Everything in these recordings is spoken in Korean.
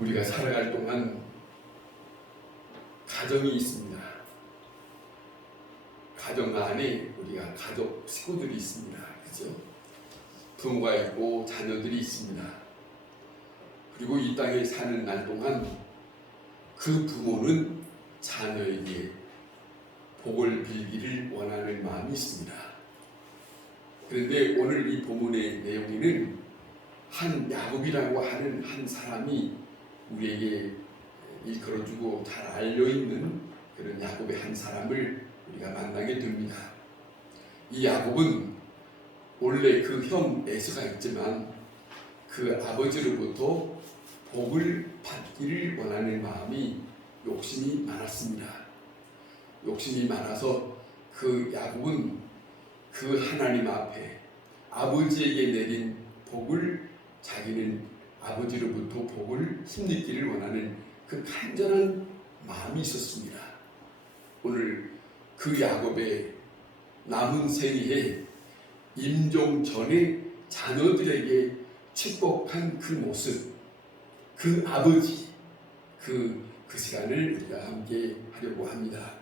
우리가 살아갈 동안 가정이 있습니다. 가정 안에 우리가 가족 식구들이 있습니다. 그죠? 부모가 있고 자녀들이 있습니다. 그리고 이 땅에 사는 날 동안 그 부모는 자녀에게 복을 빌기를 원하는 마음이 있습니다. 그런데 오늘 이 본문의 내용에는 한 야곱이라고 하는 한 사람이 우리에게 일컬어주고 잘 알려있는 그런 야곱의 한 사람을 우리가 만나게 됩니다. 이 야곱은 원래 그 형 에서가 있지만 그 아버지로부터 복을 받기를 원하는 마음이 욕심이 많았습니다. 욕심이 많아서 그 야곱은 그 하나님 앞에 아버지에게 내린 복을 자기는 아버지로부터 복을 힘입기를 원하는 그 간절한 마음이 있었습니다. 오늘 그 야곱의 남은 생애에 임종 전에 자녀들에게 축복한 그 모습, 그 아버지, 그 시간을 우리가 함께 하려고 합니다.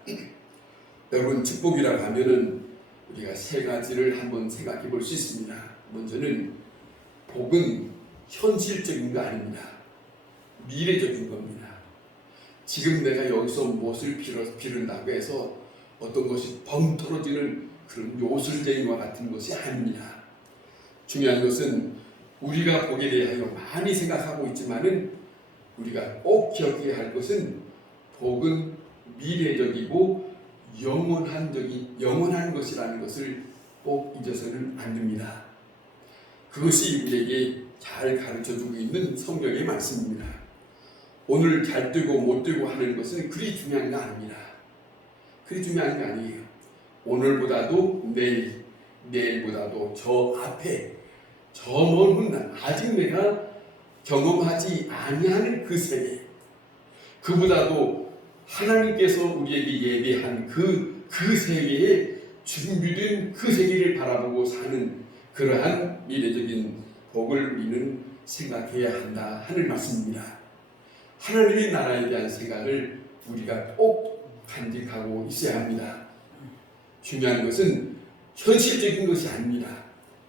여러분, 축복이라고 하면은 우리가 세 가지를 한번 생각해 볼 수 있습니다. 먼저는 복은 현실적인 거 아닙니다. 미래적인 겁니다. 지금 내가 여기서 무엇을 비른다고 해서 어떤 것이 벙 떨어지는 그런 요술쟁이와 같은 것이 아닙니다. 중요한 것은 우리가 복에 대하여 많이 생각하고 있지만은 우리가 꼭 기억해야 할 것은 복은 미래적이고 영원한 것이라는 것을 꼭 잊어서는 안 됩니다. 그것이 우리에게 잘 가르쳐주고 있는 성경의 말씀입니다. 오늘 잘 되고 못 되고 하는 것은 그리 중요한 거 아닙니다. 그리 중요한 거 아니에요. 오늘보다도 내일, 내일보다도 저 앞에 저 먼 훗날 아직 내가 경험하지 아니하는 그 세계, 그보다도 하나님께서 우리에게 예배한 그 세계에 준비된 그 세계를 바라보고 사는 그러한 미래적인 복을 우리는 생각해야 한다 하는 말씀입니다. 하나님의 나라에 대한 생각을 우리가 꼭 간직하고 있어야 합니다. 중요한 것은 현실적인 것이 아닙니다.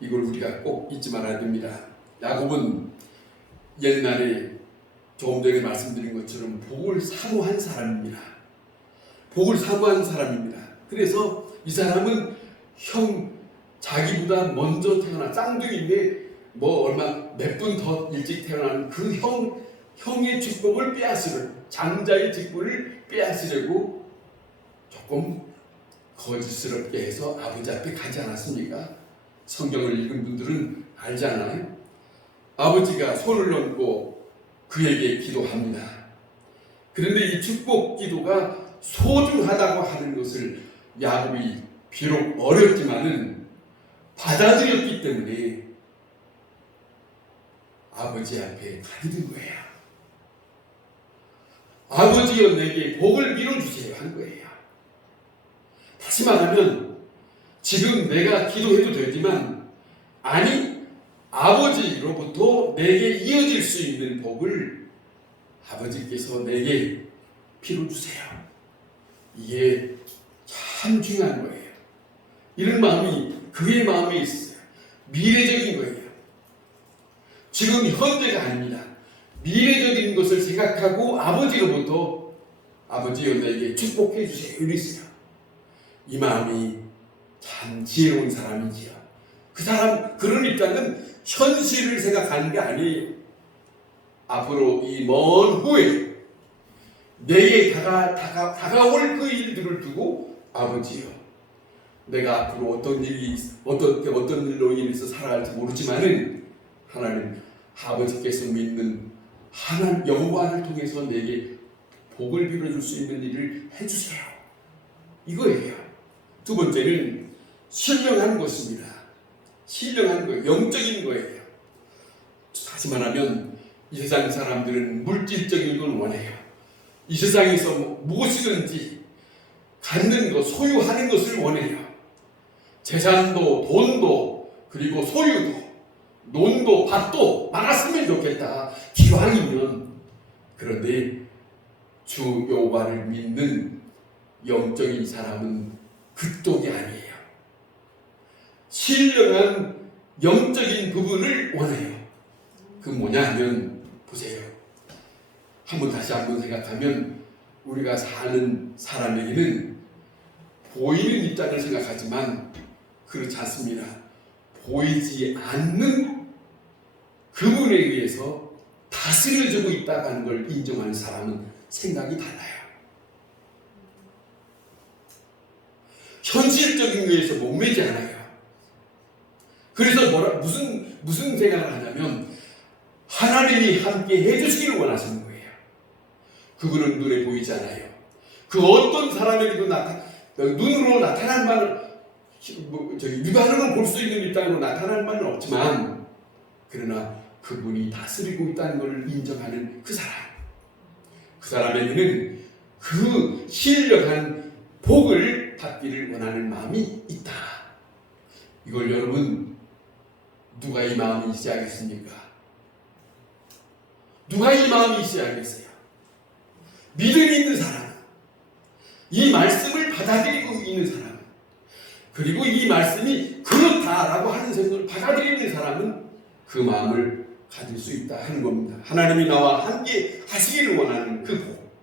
이걸 우리가 꼭 잊지 말아야 됩니다. 야곱은 옛날에 조금 전에 말씀드린 것처럼 복을 사모한 사람입니다. 복을 사모한 사람입니다. 그래서 이 사람은 자기보다 먼저 태어난 쌍둥이인데 얼마 몇 분 더 일찍 태어난 그 형의 축복을 장자의 직분을 빼앗으려고 조금 거짓스럽게 해서 아버지 앞에 가지 않았습니까? 성경을 읽은 분들은 알잖아요. 아버지가 손을 얹고 그에게 기도합니다. 그런데 이 축복 기도가 소중하다고 하는 것을 야곱이 비록 어렵지만은 받아들였기 때문에 아버지 앞에 가리는 거예요. 아버지여 내게 복을 밀어주세요 한 거예요. 다시 말하면 지금 내가 기도해도 되지만 아버지로부터 내게 이어질 수 있는 복을 아버지께서 내게 빌어주세요. 이게 참 중요한 거예요. 이런 마음이 그의 마음에 있어요. 미래적인 거예요. 지금 현재가 아닙니다. 미래적인 것을 생각하고 아버지로부터 아버지여 내게 축복해 주세요 이랬어요. 이 마음이 참 지혜로운 사람이지요. 그런 입장은 현실을 생각하는 게 아니에요. 앞으로 이 먼 후에 내게 다가올 그 일들을 두고 아버지요, 내가 앞으로 어떤 일로 인해서 살아갈지 모르지만은 하나님 아버지께서 믿는 하나님 여호와를 통해서 내게 복을 빌어줄 수 있는 일을 해주세요. 이거예요. 두 번째는 신령한 것입니다. 신령한 거예요. 영적인 거예요. 다시 말하면 이 세상 사람들은 물질적인 걸 원해요. 이 세상에서 무엇이든지 갖는 것, 소유하는 것을 원해요. 재산도, 돈도, 그리고 소유도, 논도, 밭도 많았으면 좋겠다. 기왕이면 그런데 주 여호와를 믿는 영적인 사람은 그쪽이 아니에요. 신령한 영적인 부분을 원해요. 그 뭐냐 하면 보세요. 다시 한번 생각하면 우리가 사는 사람에게는 보이는 입장을 생각하지만 그렇지 않습니다. 보이지 않는 그분에 의해서 다스려지고 있다는 걸 인정하는 사람은 생각이 달라요. 현실적인 거에서 목매지 않아요. 그래서 무슨 생각을 하냐면 하나님이 함께 해주시기를 원하시는 거예요. 그분은 눈에 보이지 않아요. 그 어떤 사람에게도 눈으로 나타난 바는 육안으로 볼 수 있는 입장으로 나타날 바는 없지만 그러나 그분이 다스리고 있다는 것을 인정하는 그 사람에게는 그 신령한 복을 받기를 원하는 마음이 있다. 이걸 여러분 누가 이 마음이 있어야 하겠습니까? 누가 이 마음이 있어야 하겠어요? 믿음이 있는 사람, 이 말씀을 받아들이고 있는 사람, 그리고 이 말씀이 그렇다라고 하는 생각을 받아들이는 사람은 그 마음을 가질 수 있다 하는 겁니다. 하나님이 나와 함께 하시기를 원하는 그 복.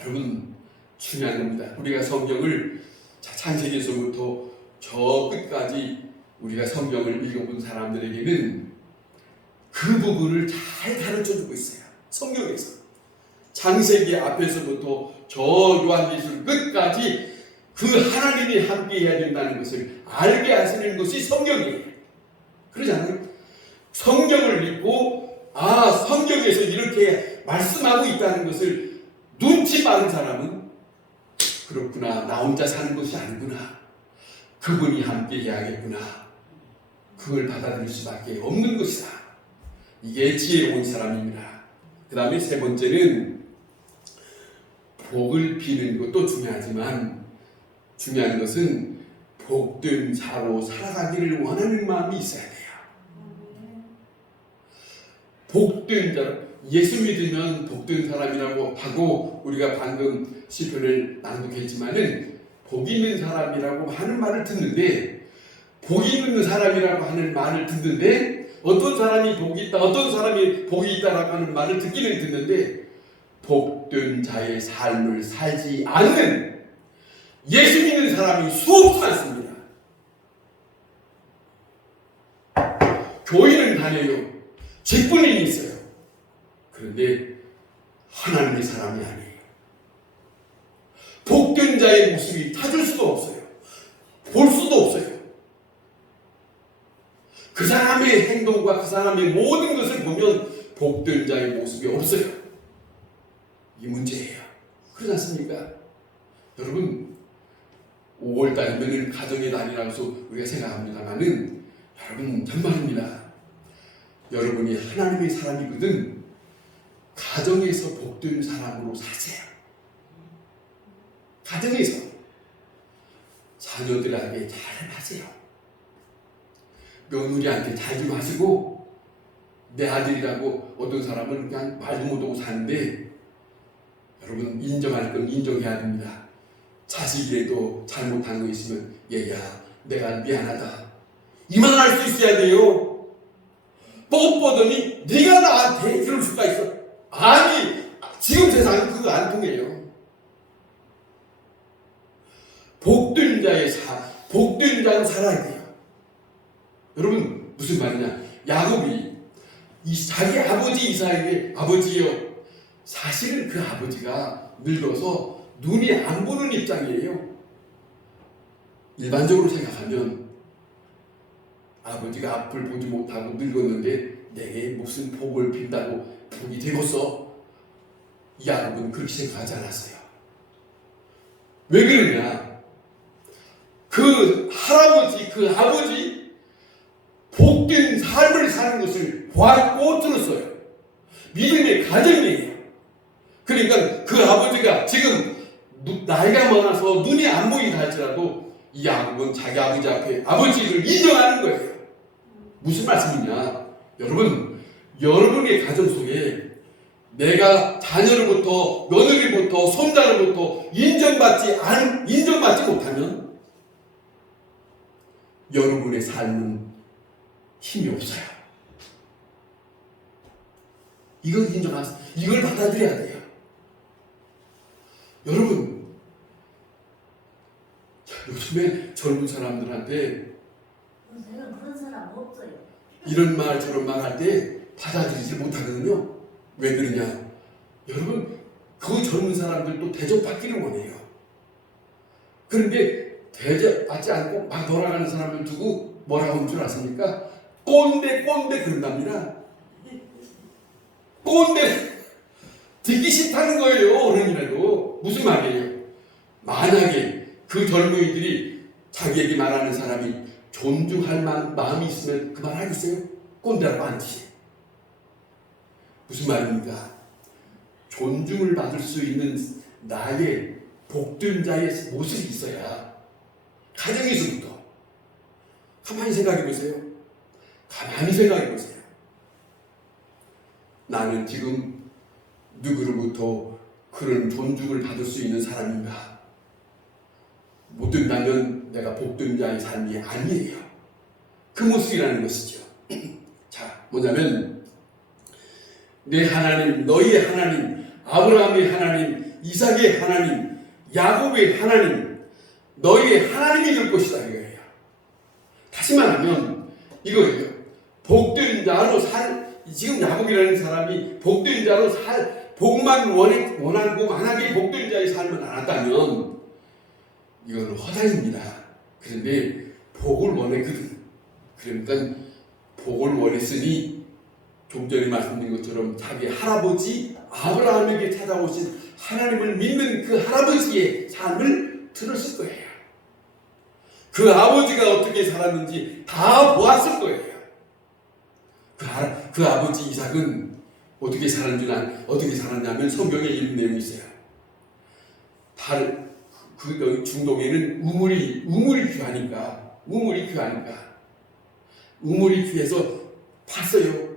여러분 중요한 겁니다. 우리가 성경을 창세기에서부터 저 끝까지 우리가 성경을 읽어본 사람들에게는 그 부분을 잘 가르쳐주고 있어요. 성경에서 창세기 앞에서부터 저 요한계시록 끝까지 그 하나님이 함께 해야 된다는 것을 알게 하시는 것이 성경이에요. 그러지 않아요? 성경을 믿고 성경에서 이렇게 말씀하고 있다는 것을 눈치 빠른 사람은 그렇구나, 나 혼자 사는 것이 아니구나, 그분이 함께 해야겠구나, 그걸 받아들일 수밖에 없는 것이다. 이게 지혜로운 사람입니다. 그 다음에 세 번째는 복을 비는 것도 중요하지만 중요한 것은 복된 자로 살아가기를 원하는 마음이 있어야 돼요. 복된 자, 예수 믿으면 복된 사람이라고 하고 우리가 방금 시편을 낭독했지만은 복 있는 사람이라고 하는 말을 듣는데, 복 있는 사람이라고 하는 말을 듣는데 어떤 사람이 복이 있다, 어떤 사람이 복이 있다라고 하는 말을 듣기는 듣는데 복된 자의 삶을 살지 않는 예수 믿는 사람이 수없이 많습니다. 교회는 다녀요. 직분이 있어요. 그런데 하나님의 사람이 아니에요. 복된 자의 모습이 찾을 수도 없어요. 볼 수도 없어요. 그 사람의 행동과 그 사람의 모든 것을 보면 복된 자의 모습이 없어요. 이 문제예요. 그렇지 않습니까? 여러분 5월달이면 가정의 달이라고 우리가 생각합니다만은 여러분 정말입니다. 여러분이 하나님의 사람이거든 가정에서 복된 사람으로 사세요. 가정에서 자녀들에게 잘하세요. 며느리한테 잘 좀 하시고, 내 아들이라고 어떤 사람은 그냥 말도 못하고 사는데 여러분 인정할 건 인정해야 됩니다. 자식이라도 잘못한 거 있으면 얘야 내가 미안하다 이만 할 수 있어야 돼요. 뻔뻔하더니 네가 나한테 그럴 수가 있어. 아니 지금 세상은 그거 안 통해요. 복된 자는 살아야 돼요. 여러분 무슨 말이냐, 야곱이 자기 아버지 이삭에게 아버지요, 사실은 그 아버지가 늙어서 눈이 안 보는 입장이에요. 일반적으로 생각하면 아버지가 앞을 보지 못하고 늙었는데 내게 무슨 복을 빈다고 복이 되겠어? 야곱은 그렇게 생각하지 않았어요. 왜 그러냐, 그 할아버지, 그 아버지 복된 삶을 사는 것을 보았고 들었어요. 믿음의 가정이에요. 그러니까 그 아버지가 지금 나이가 많아서 눈이 안 보인다 할지라도 이 야곱은 자기 아버지 앞에 아버지를 인정하는 거예요. 무슨 말씀이냐, 여러분 여러분의 가정 속에 내가 자녀로부터, 며느리부터, 손자로부터 인정받지 못하면 여러분의 삶은 힘이 없어요. 이걸 받아들여야 돼요. 여러분, 요즘에 젊은 사람들한테 그런 사람 없어요. 이런 말 저런 말 할 때 받아들이지 못하거든요. 왜 그러냐? 여러분, 그 젊은 사람들도 대접받기를 원해요. 그런데 대접받지 않고 막 돌아가는 사람을 두고 뭐라고 하는 줄 아십니까? 꼰대 그런답니다. 꼰대 듣기 싫다는 거예요. 어른이라도. 무슨 말이에요? 만약에 그 젊은이들이 자기에게 말하는 사람이 존중할 마음이 있으면 그 말 하겠어요? 꼰대라고 하지. 무슨 말입니까? 존중을 받을 수 있는 나의 복된 자의 모습이 있어야 가정에서부터. 가만히 생각해 보세요. 나는 지금 누구로부터 그런 존중을 받을 수 있는 사람인가? 못 된다면 내가 복된 자의 삶이 아니에요. 그 모습이라는 것이죠. 자, 뭐냐면 내 하나님, 너희의 하나님, 아브라함의 하나님, 이삭의 하나님, 야곱의 하나님, 너희의 하나님이 될 것이다 이거예요. 다시 말하면 이거예요. 복된 자로 지금 야곱이라는 사람이 복된 자로 복만 원하고 만약에 복된 자의 삶을 알았다면 이건 허당입니다. 그런데 복을 원했거든. 그러니까 복을 원했으니 좀 전에 말씀드린 것처럼 자기 할아버지 아브라함에게 찾아오신 하나님을 믿는 그 할아버지의 삶을 들었을 거예요. 그 아버지가 어떻게 살았는지 다 보았을 거예요. 그 아버지 이삭은 어떻게 살았냐면 성경에 이런 내용이 있어요. 그 중동에는 우물이 귀하니까 우물이 귀해서 팠어요.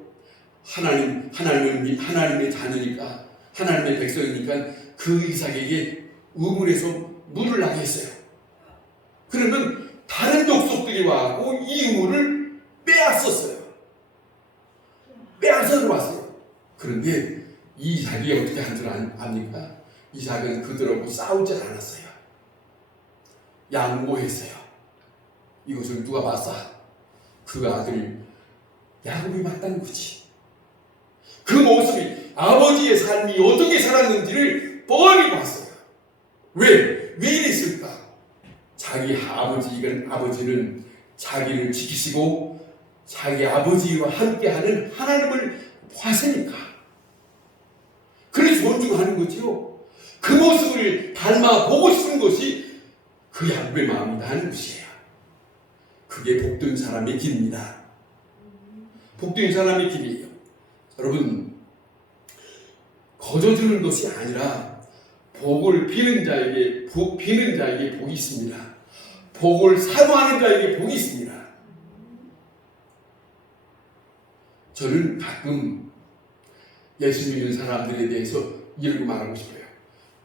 하나님의 자녀니까, 하나님의 백성이니까 그 이삭에게 우물에서 물을 나게 했어요. 그러면 다른 족속들이 와서 이 우물을 빼앗았어요. 빼앗아 왔어요. 그런데 이 이삭이 어떻게 한 줄 압니까? 이삭은 그들하고 싸우지 않았어요. 양보했어요. 이것을 누가 봤어? 그 아들 야곱이 봤다는 거지. 그 모습이 아버지의 삶이 어떻게 살았는지를 뻔히 봤어요. 왜 이랬을까? 자기 아버지는 자기를 지키시고 자기 아버지와 함께하는 하나님을 봤으니까. 그래서 존중하는 거지요. 그 모습을 닮아 보고 싶은 것이 그 야곱의 마음이다 하는 것이에요. 그게 복된 사람의 길입니다. 복된 사람의 길이에요. 여러분, 거저주는 것이 아니라 복을 비는 자에게 복이 있습니다. 복을 사모하는 자에게 복이 있습니다. 저는 가끔 예수 믿는 사람들에 대해서 이렇게 말하고 싶어요.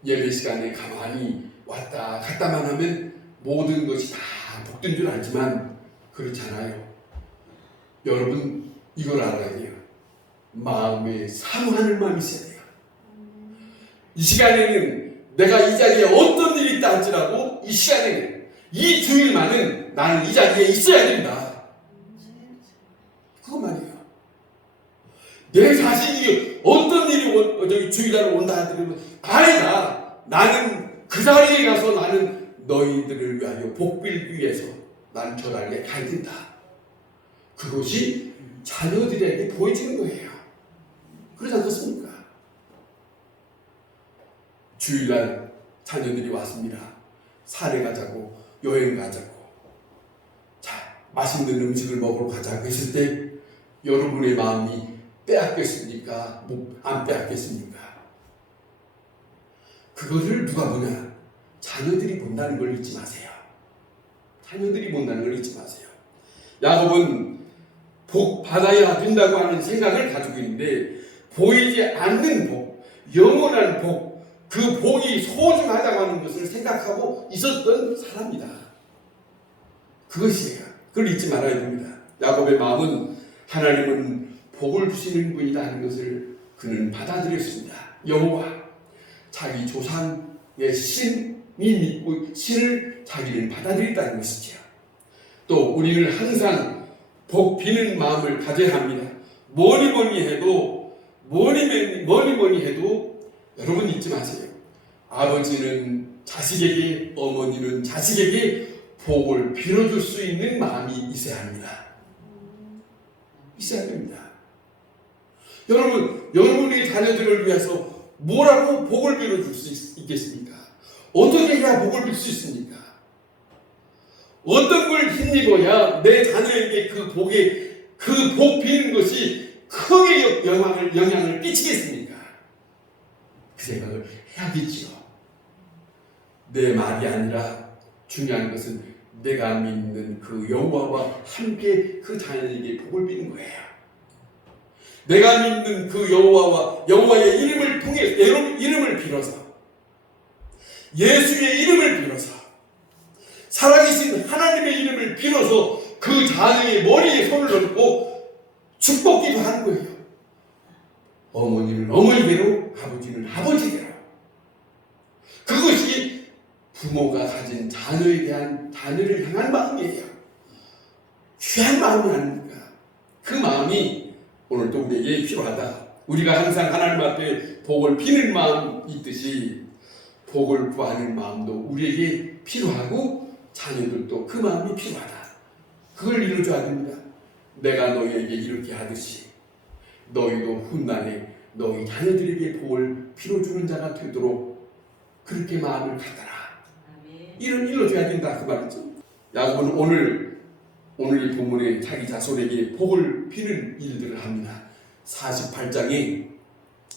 예배 시간에 가만히 왔다 갔다만 하면 모든 것이 다 복된 줄 알지만 그렇잖아요. 여러분, 이걸 알아야 돼요. 마음에 사모하는 마음이 있어야 돼요. 이 시간에는 내가 이 자리에 어떤 일이 있다 할지라도 이 시간에는 이 주일만은 나는 이 자리에 있어야 된다. 그거 말이에요. 내 자신이 어떤 일이 주일날에 온다 하더라도 아니다. 나는 그 자리에 가서 나는 너희들을 위하여 복빌기 위해서 나는 저 자리에 가야 된다. 그것이 자녀들에게 보여지는 거예요. 그렇지 않겠습니까? 주일날 자녀들이 왔습니다. 산에 가자고, 여행 가자고. 자, 맛있는 음식을 먹으러 가자고 했을 때 여러분의 마음이 빼앗겼습니까? 안 빼앗겼습니까? 그것을 누가 보냐? 자녀들이 본다는 걸 잊지 마세요. 자녀들이 본다는 걸 잊지 마세요. 야곱은 복 받아야 된다고 하는 생각을 가지고 있는데 보이지 않는 복, 영원한 복, 그 복이 소중하다고 하는 것을 생각하고 있었던 사람이다. 그것이에요. 그걸 잊지 말아야 됩니다. 야곱의 마음은 하나님은 복을 주시는 분이다 하는 것을 그는 받아들였습니다. 여호와, 자기 조상의 신이 믿고 신을 자기는 받아들였다는 것이죠. 또 우리는 항상 복 비는 마음을 가져야 합니다. 뭐니 해도 여러분 잊지 마세요. 아버지는 자식에게, 어머니는 자식에게 복을 빌어줄 수 있는 마음이 있어야 합니다. 있어야 됩니다. 여러분의 자녀들을 위해서 뭐라고 복을 빌어줄 수 있겠습니까? 어떻게 해야 복을 빌 수 있습니까? 어떤 걸 힘입어야 내 자녀에게 그 복 비는 것이 크게 영향을 끼치겠습니까? 그 생각을 해야겠지요. 내 말이 아니라 중요한 것은 내가 믿는 그 여호와와 함께 그 자녀에게 복을 비는 거예요. 내가 믿는 그 여호와의 이름을 통해 이름을 빌어서, 예수의 이름을 빌어서, 살아계신 하나님의 이름을 빌어서 그 자녀의 머리에 손을 얹고 축복기도 하는 거예요. 어머니는 어머니대로, 아버지는 아버지대로. 그것이 부모가 가진 자녀를 향한 마음이에요. 귀한 마음이 아닙니까? 그 마음이 오늘도 우리에게 필요하다. 우리가 항상 하나님 앞에 복을 비는 마음이 있듯이 복을 구하는 마음도 우리에게 필요하고 자녀들도 그 마음이 필요하다. 그걸 이루어줘야 됩니다. 내가 너희에게 이렇게 하듯이 너희도 훗날에 너희 자녀들에게 복을 빌어주는 자가 되도록 그렇게 마음을 갖다라. 이루어줘야 된다 그 말이죠. 야곱은 오늘 이 본문에 자기 자손에게 복을 비는 일들을 합니다. 48장에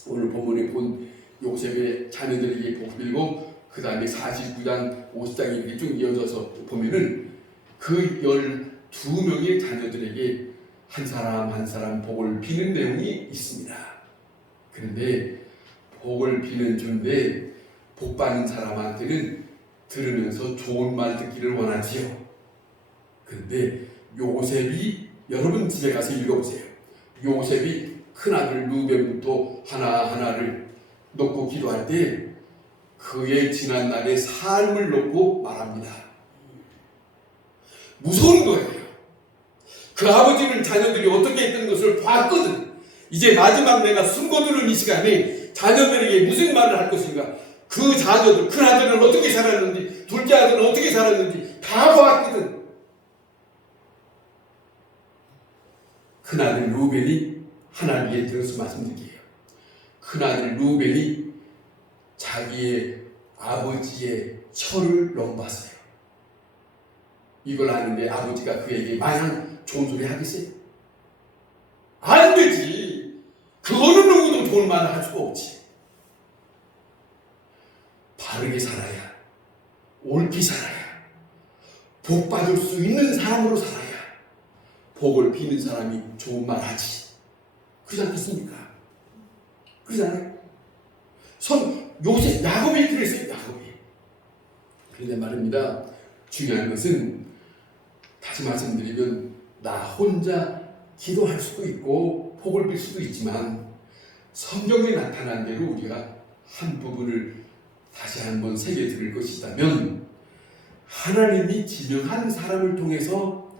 오늘 본문에 본 요셉의 자녀들에게 복 빌고 그 다음에 49장 50장에 이렇게 쭉 이어져서 보면은 그 12명의 자녀들에게 한 사람 한 사람 복을 비는 내용이 있습니다. 그런데 복을 비는 주인데 복 받는 사람한테는 들으면서 좋은 말 듣기를 원하지요. 그런데 요셉이, 여러분 집에 가서 읽어보세요. 요셉이 큰아들 루벤부터 하나하나를 놓고 기도할 때 그의 지난 날의 삶을 놓고 말합니다. 무서운 거예요. 그 아버지는 자녀들이 어떻게 했던 것을 봤거든. 이제 마지막 내가 숨고드는 이 시간에 자녀들에게 무슨 말을 할 것인가. 그 자녀들, 큰아들은 어떻게 살았는지, 둘째 아들은 어떻게 살았는지 다 봤거든. 큰아들 루벤이 하나님께 들어서 말씀드릴게요. 큰아들 루벤이 자기의 아버지의 철을 넘봤어요. 이걸 아는데 아버지가 그에게 마냥 좋은 소리 하겠어요? 안 되지. 그거는 누구도 좋은 말을 할 수가 없지. 바르게 살아야, 옳게 살아야, 복 받을 수 있는 사람으로 살아야 복을 비는 사람이 좋은 말 하지. 그러지 않겠습니까? 그러잖아요. 야곱이 그랬어요. 야곱이. 그런데 말입니다. 중요한 것은 다시 말씀드리면 나 혼자 기도할 수도 있고 복을 빌 수도 있지만 성경에 나타난 대로 우리가 한 부분을 다시 한번 새겨 들을 것이라면 하나님이 지명한 사람을 통해서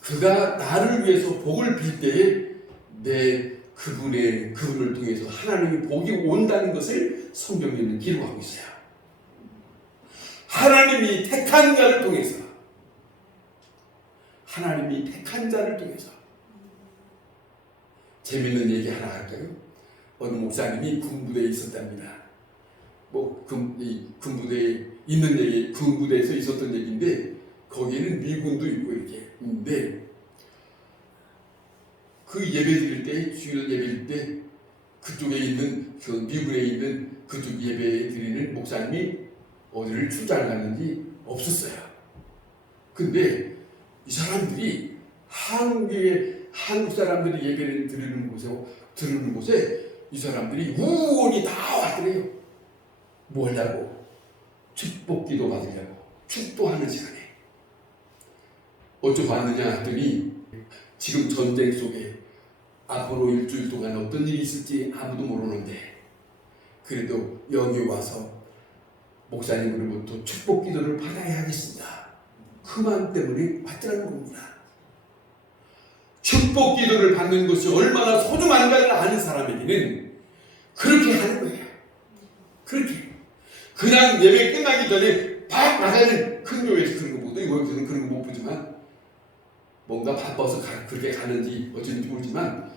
그가 나를 위해서 복을 빌 때에 그분을 통해서 하나님의 복이 온다는 것을 성경에는 기록하고 있어요. 하나님이 택한 자를 통해서 재밌는 얘기 하나 할까요? 어느 목사님이 군부대에 있었답니다. 군부대에 있는 얘기, 군부대에서 있었던 얘기인데 거기에는 미군도 있고 이렇게 있는데 그 예배 드릴 때, 주일 예배 드릴 때 그쪽에 있는 그 미군에 있는 그쪽 예배 드리는 목사님이 어디를 출장을 갔는지 없었어요. 근데 이 사람들이 한국 사람들이 예배를 드리는 곳에 이 사람들이 우원이 다 왔더래요. 뭐 하려고? 축복기도 받으려고. 축도하는 시간에. 어쩌고 왔느냐 했더니 지금 전쟁 속에 앞으로 일주일 동안 어떤 일이 있을지 아무도 모르는데 그래도 여기 와서 목사님으로부터 축복 기도를 받아야 하겠습니다. 그 마음 때문에 왔더라는 겁니다. 축복 기도를 받는 것이 얼마나 소중한가를 아는 사람에게는 그렇게 하는 거예요. 그렇게. 그냥 예배 끝나기 전에 팍 나가는 큰 교회에서 그런 거 보도 여기서는 그런 거 못 보지만 뭔가 바빠서 그렇게 가는지 어쩐지 모르지만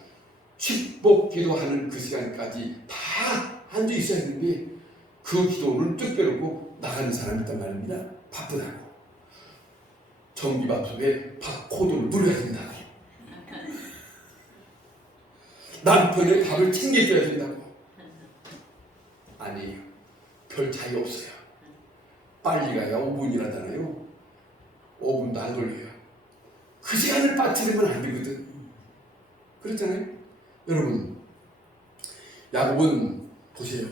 축복 기도하는 그 시간까지 다 앉아 있어야 하는데 그 기도는 쭉 빼놓고 나가는 사람이 있단 말입니다. 바쁘다고. 전기밥솥에 밥 코드를 눌러야 된다고. 남편의 밥을 챙겨줘야 된다고. 아니에요. 별 차이 없어요. 빨리 가야 5분이라잖아요. 5분도 안 걸려요. 그 시간을 빠뜨리면 안 되거든. 그렇잖아요. 여러분, 야곱은 보세요.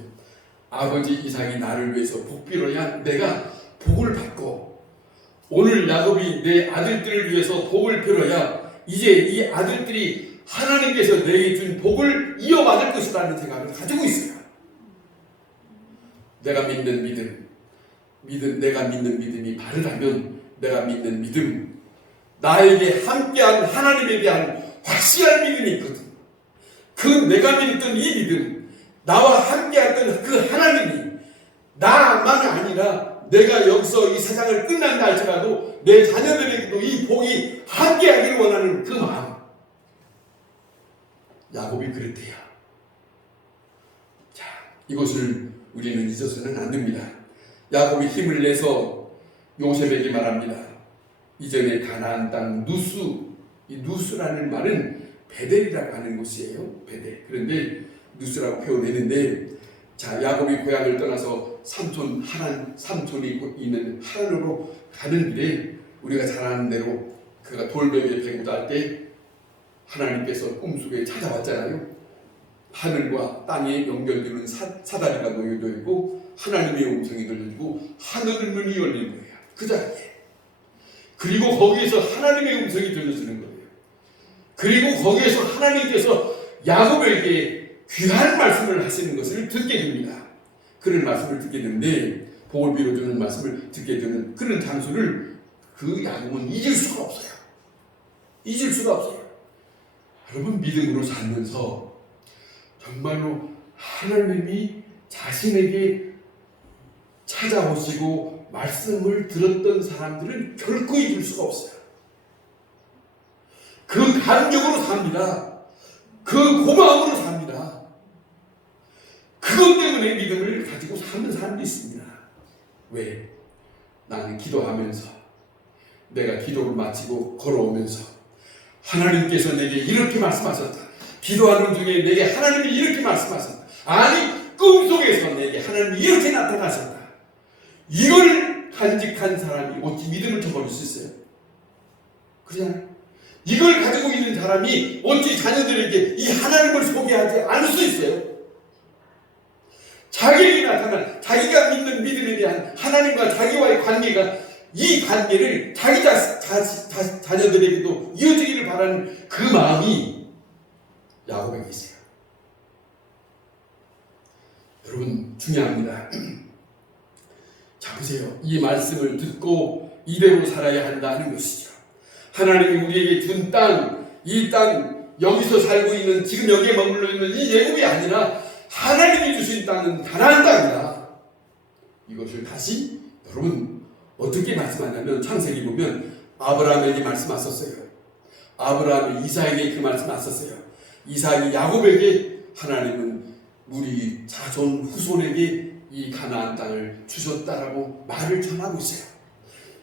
아버지 이삭이 나를 위해서 복 빌어야 내가 복을 받고 오늘 야곱이 내 아들들을 위해서 복을 빌어야 이제 이 아들들이 하나님께서 내게 준 복을 이어받을 것이라는 생각을 가지고 있어요. 내가 믿는 믿음, 내가 믿는 믿음이 바르다면 내가 믿는 믿음, 나에게 함께한 하나님에 대한 확실한 믿음이 있거든. 그 내가 믿던 이 믿음, 나와 함께했던 그 하나님이 나만 아니라 내가 여기서 이 세상을 끝난다 할지라도 내 자녀들에게도 이 복이 함께하기를 원하는 그 마음. 야곱이 그랬대요. 자, 이것을 우리는 잊어서는 안 됩니다. 야곱이 힘을 내서 요셉에게 말합니다. 이전에 가나안 땅 누수, 이 누수라는 말은 베델이라고 하는 곳이에요. 베델. 그런데 누수라고 표현했는데, 자, 야곱이 고향을 떠나서 삼촌이 있는 하란으로 가는 길에 우리가 잘 아는 대로 그가 돌멩이에 배고자 할 때 하나님께서 꿈속에 찾아왔잖아요. 하늘과 땅에 연결되는 사다리가 놓여져 있고 하나님의 음성이 들려지고 하늘 문이 열린 거예요. 그 자리에. 그리고 거기에서 하나님의 음성이 들려주는 거예요. 그리고 거기에서 하나님께서 야곱에게 귀한 말씀을 하시는 것을 듣게 됩니다. 그런 말씀을 듣게 되는데 복을 빌어주는 말씀을 듣게 되는 그런 장소를 그 야곱은 잊을 수가 없어요. 잊을 수가 없어요. 여러분, 믿음으로 살면서 정말로 하나님이 자신에게 찾아오시고 말씀을 들었던 사람들은 결코 잊을 수가 없어요. 그 감격으로 삽니다. 그 고마움으로 삽니다. 그것 때문에 믿음을 가지고 사는 사람도 있습니다. 왜? 나는 기도하면서 내가 기도를 마치고 걸어오면서 하나님께서 내게 이렇게 말씀하셨다. 기도하는 중에 내게 하나님이 이렇게 말씀하셨다. 아니, 꿈속에서 내게 하나님이 이렇게 나타나셨다. 이걸 간직한 사람이 어찌 믿음을 저버릴 수 있어요? 그렇잖아요. 이걸 가지고 있는 사람이 어찌 자녀들에게 이 하나님을 소개하지 않을 수 있어요? 자기에게 나타난 자기가 믿는 믿음에 대한 하나님과 자기와의 관계가 이 관계를 자기 자녀들에게도 이어지기를 바라는 그 마음이 야곱에게 있어요. 여러분, 중요합니다. 자, 보세요. 이 말씀을 듣고 이대로 살아야 한다는 것이죠. 하나님이 우리에게 준 땅, 이 땅, 여기서 살고 있는, 지금 여기에 머물러 있는 이 예국이 아니라 하나님이 주신 땅은 가나안 땅이다. 이것을 다시 여러분 어떻게 말씀하냐면 창세기 보면 아브라함에게 말씀하셨어요. 아브라함이 이삭에게 그 말씀하셨어요. 이삭이 야곱에게 하나님은 우리 자손 후손에게 이 가나안 땅을 주셨다라고 말을 전하고 있어요.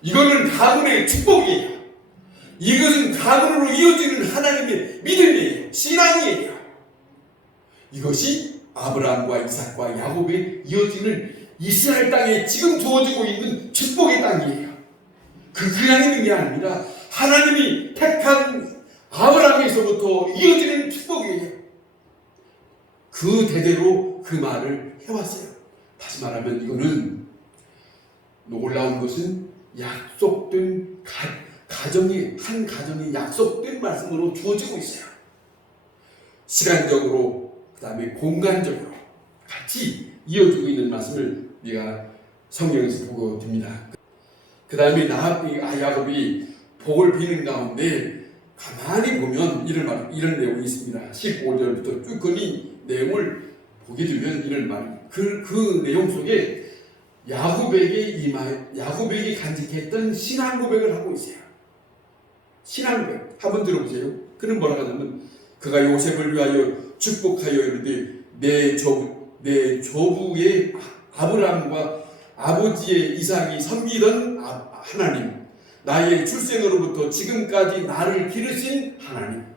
이거는 가문의 축복이에요. 이것은 가문으로 이어지는 하나님의 믿음이에요. 신앙이에요. 이것이 아브라함과 이삭과 야곱에 이어지는 이스라엘 땅에 지금 주어지고 있는 축복의 땅이에요. 그냥 있는 게 아니라 하나님이 택한 아브라함에서부터 이어지는 축복이에요. 그 그 대대로 그 말을 해왔어요. 다시 말하면 이거는 놀라운 것은 약속된 한 가정이 약속된 말씀으로 주어지고 있어요. 시간적으로 그 다음에 공간적으로 같이 이어지고 있는 말씀을 우리가 성경에서 보고 듭니다. 그 다음에 야곱이 복을 비는 가운데 가만히 보면 이런 내용이 있습니다. 15절부터 쭉 그 내용을 보게 되면 이런 말이 그 내용 속에 야곱에게 간직했던 신앙 고백을 하고 있어요. 신앙 고백 한번 들어보세요. 그는 뭐라고 하냐면 그가 요셉을 위하여 축복하여 이르되 내 조부의 아브라함과 아버지의 이삭이 섬기던 하나님, 나의 출생으로부터 지금까지 나를 기르신 하나님,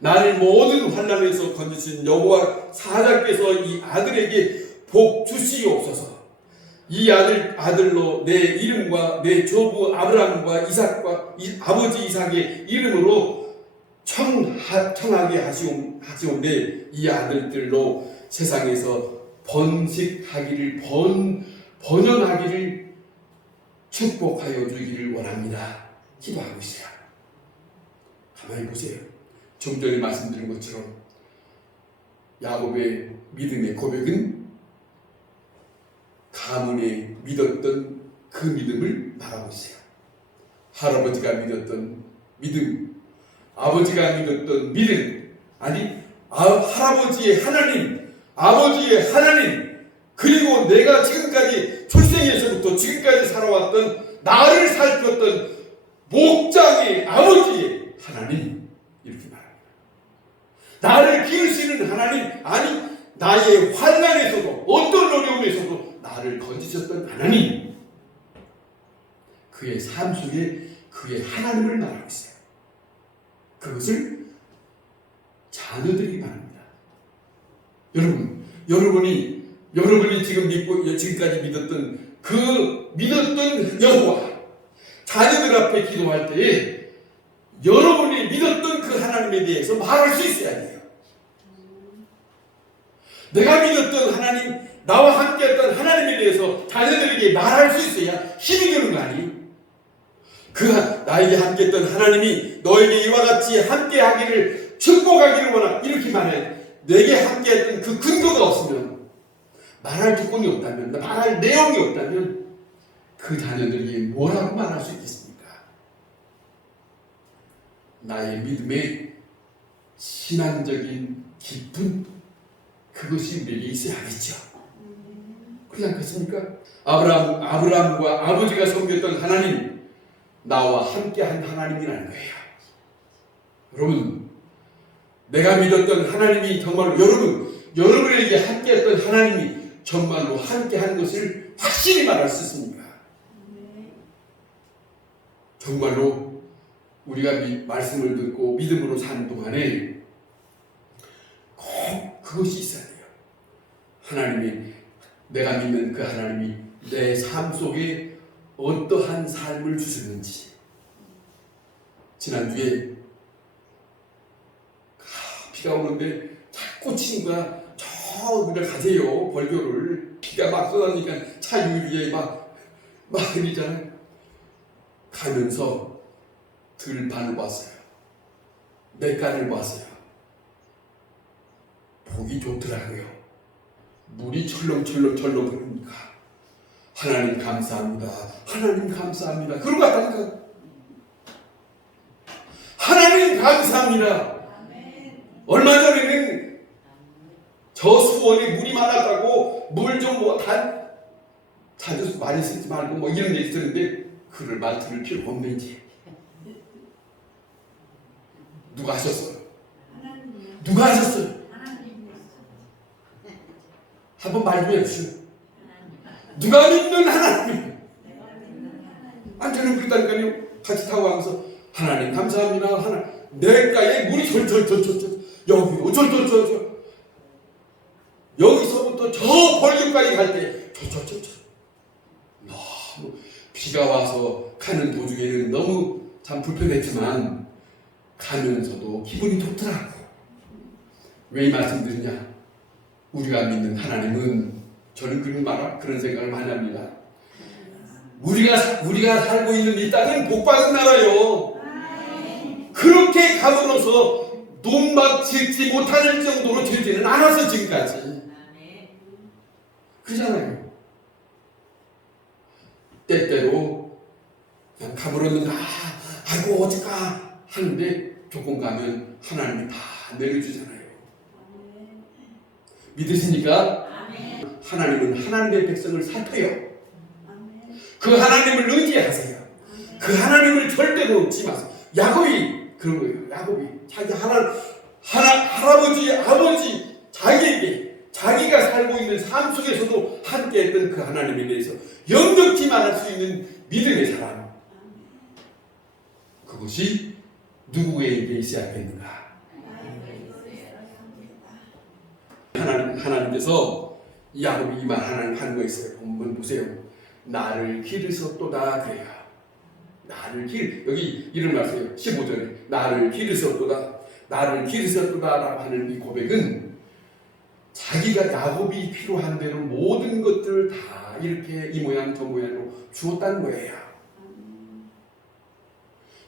나를 모든 환난에서 건지신 여호와 사자께서 이 아들에게 복 주시옵소서. 이 아들로 내 이름과 내 조부 아브라함과 이삭과 아버지 이삭의 이름으로 청하게 하시온데 이 아들들로 세상에서 번영하기를 축복하여 주기를 원합니다. 기도하고 있어요. 가만히 보세요. 좀 전에 말씀드린 것처럼 야곱의 믿음의 고백은 가문에 믿었던 그 믿음을 말하고 있어요. 할아버지가 믿었던 믿음, 아버지가 믿었던 믿음, 아니 할아버지의 하나님, 아버지의 하나님, 그리고 내가 지금까지 출생에서부터 지금까지 살아왔던 나를 살폈던 목장의 아버지의 하나님, 이렇게 말합니다. 나를 기르시는 하나님, 아니 나의 환난에서도 어떤 어려움에서도 나를 건지셨던 하나님, 그의 삶 속에 그의 하나님을 말하고 있어요. 그것을 자녀들이 말합니다. 여러분이 지금 지금까지 믿었던 여호와, 자녀들 앞에 기도할 때에 여러분이 믿었던 그 하나님에 대해서 말할 수 있어야 돼요. 내가 믿었던 하나님, 나와 함께했던 하나님에 대해서 자녀들에게 말할 수 있어야 힘이 되는 거 아니에요? 나에게 함께했던 하나님이 너에게 이와 같이 함께하기를 축복하기를 원하, 이렇게 말해. 내게 함께했던 그 근거가 없으면, 말할 조건이 없다면, 말할 내용이 없다면 그 자녀들에게 뭐라고 말할 수 있겠습니까? 나의 믿음의 신앙적인 깊은 그것이 우리에게 있어야겠죠. 그렇지 않겠습니까? 아브라함과 아버지가 섬겼던 하나님, 나와 함께한 하나님이라는 거예요. 여러분, 내가 믿었던 하나님이 정말로 여러분에게 함께했던 하나님이 정말로 함께한 것을 확실히 말할 수 있습니까? 정말로 우리가 말씀을 듣고 믿음으로 사는 동안에 꼭 그것이 있어야 돼요. 내가 믿는 그 하나님이 내 삶 속에 어떠한 삶을 주시는지. 지난주에 비가 오는데 자꾸 친구가 저기를 가세요, 벌교를. 비가 막 쏟아지니까 차 유리에 막 그러잖아요. 가면서 들판을 봤어요. 냇가를 봤어요. 보기 좋더라고요. 물이 철렁철렁 흐르니까 하나님 감사합니다. 하나님 감사합니다. 그러고 갔다니까. 하나님 감사합니다. 얼마 전에는 저 수원에 물이 많았다고 물 좀 자주 많이 쓰지 말고 이런 얘기 들었는데 그를 들을 필요가 없네. 이제 누가 하셨어요? 누가 하셨어요? 한번 말 좀 해주시오. 누가 믿는 하나님? 저는 그랬다니까요. 같이 타고 가면서 하나님 감사합니다. 냇가에 물이 절절절절 여기 절절절절 여기서부터 저 벌교까지 갈 때 절절절절 너무 비가 와서 가는 도중에는 너무 참 불편했지만 가면서도 기분이 좋더라고. 왜 이 말씀드리냐? 우리가 믿는 하나님은 저는 그런 생각을 많이 합니다. 우리가 살고 있는 이 땅은 복받은 나라요. 그렇게 감으로써 돈막 짓지 못할 정도로 되지는 않았어 지금까지. 그러잖아요. 때때로 그냥 가물었는가 아이고 어떡하 하는데 조금 가면 하나님이 다 내려주잖아요. 믿으시니까? 하나님은 하나님의 백성을 살펴요. 그 하나님을 의지하세요. 그 하나님을 절대로 놓지 마세요. 야곱이 그런 거예요. 야곱이 자기 할아버지 아버지 자기에게 자기가 살고 있는 삶 속에서도 함께했던 그 하나님에 대해서 영접치 말할 수 있는 믿음의 사람. 그것이 누구에게 있어야 하겠는가? 하나님께서 야곱이 이 말 하는 거 있어요. 한번 보세요. 나를 기르셨도다 그래요. 여기 이런 말씀이에요. 15절에 나를 기르셨도다 라고 하는 이 고백은 자기가 야곱이 필요한 대로 모든 것들을 다 이렇게 이 모양 저 모양으로 주었다는 거예요.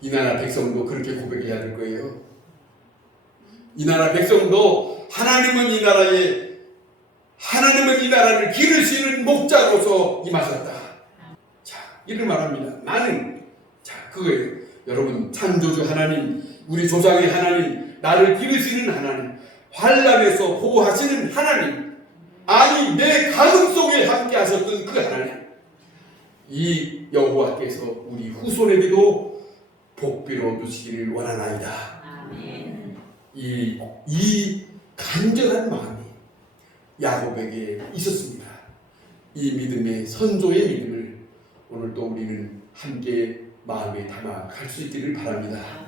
이 나라 백성도 그렇게 고백해야 될 거예요. 이 나라 백성도 하나님은 이 나라를 기르시는 목자로서 임하셨다. 자, 이를 말합니다. 나는 그거예요. 여러분 창조주 하나님, 우리 조상의 하나님, 나를 기르시는 하나님, 환난에서 보호하시는 하나님, 아니 내 가슴 속에 함께 하셨던 그 하나님, 이 여호와께서 우리 후손에게도 복비로 주시기를 원하나이다. 이 간절한 마음이 야곱에게 있었습니다. 이 믿음의 선조의 믿음을 오늘도 우리는 함께 마음에 담아 갈 수 있기를 바랍니다.